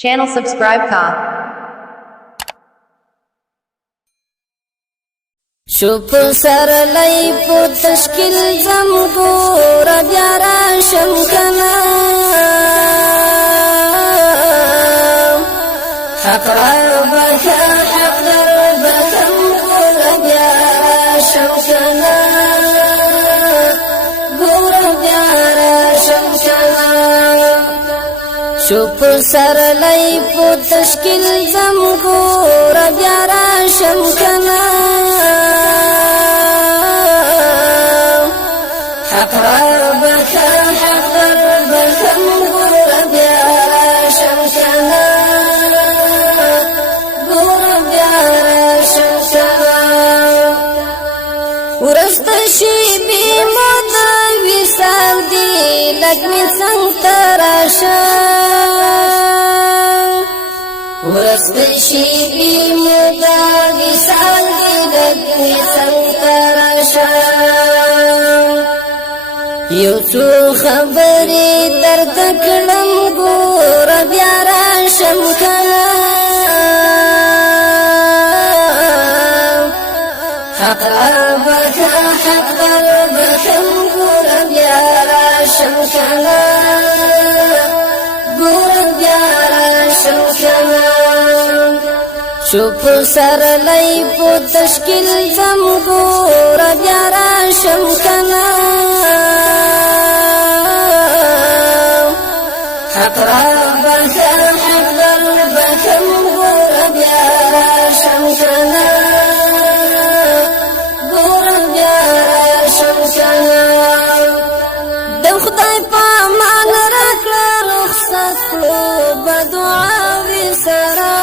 Channel subscribe ka. شوف سر لای په تشکیل زم ګور بیا راشم کنا حق ربك حق ربك ګور بیا راشم کنا ګور بیا راشم کنا شوف سر لای په تشکیل زم ګور بیا راشم کنا حق ربك حق ربك مغور بيارا شمسنا غور بيارا شمسنا ورستشي بمدى وصال دي لكمي سنتراشا ورستشي بمدى وصال دي لكمي سنتراشا یو څو خبرې درته کړم ګور بیا راشم کنا حق ربك حق ربك ګور بیا راشم کنا ګور بیا راشم کنا شوف سر لای په تشکیل زم ګور بیا راشم کنا حق ربك حق ربك مغور بیا راشم کنا ګور بیا راشم کنا د خدای په امان راکړه رخصت کړو بدعاوي سره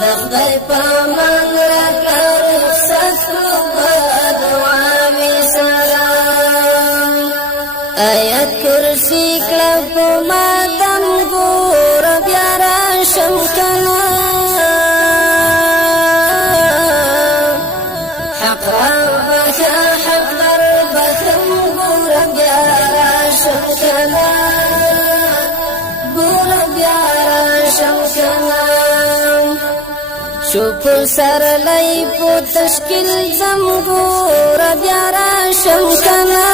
د خدای په امان راکړه رخصت کړو بدعاوي سره آیت کرسی کلب مادم گور بیا راشم کنا حق ربك حق ربك گور بیا راشم کنا گور بیا راشم کنا شوف سر لای په تشکیل زم گور بیا راشم کنا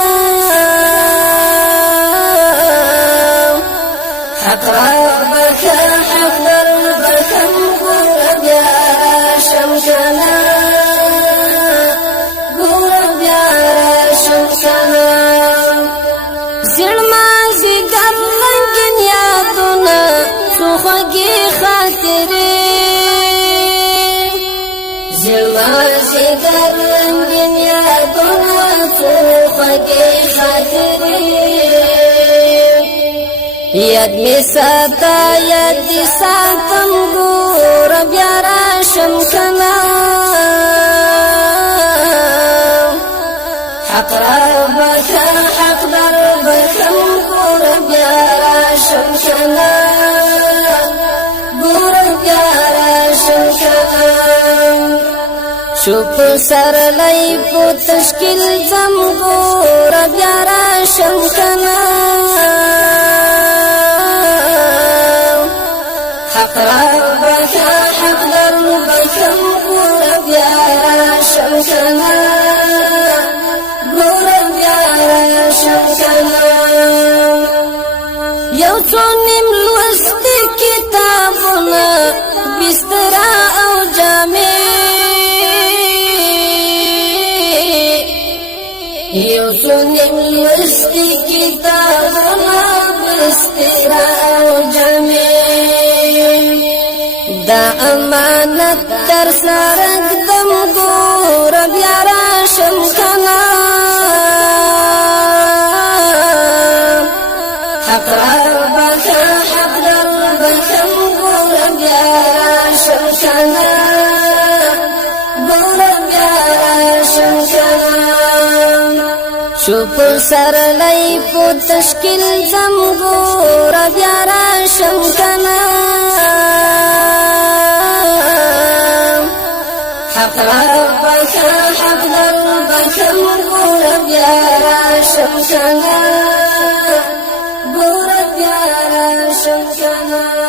حق ربك حق ربك مغور بیا راشم کنا ګور بیا راشم کنا زړما زیګر لنګین یادونه څو خوږې خاطرې زړما زیګر لنګین یادونه څو خوږې خاطرې یاد می ساتا یاد دی ساتم ګور بیا راشم کنا حق ربك حق ربك ګور بیا راشم کنا ګور بیا راشم کنا شوف سر لای په تشکیل زم ګور بیا راشم کنا حق ربك حق ربك مغور بیا راشم کنا ګور بیا راشم کنا یو څو نیم لوست کتابونه بستر او جامې یو څو نیم لوست کتابونه بستر او جامې دا امانت تر سرک دم ګور بیا راشم کنا حق ربك حق ربك ګور بیا راشم کنا ګور بیا راشم کنا شوف سر لای په تشکیل زم ګور بیا راشم کنا حق ربك حق ربك مغور بیا راشم کنا ګور بیا راشم شم کنا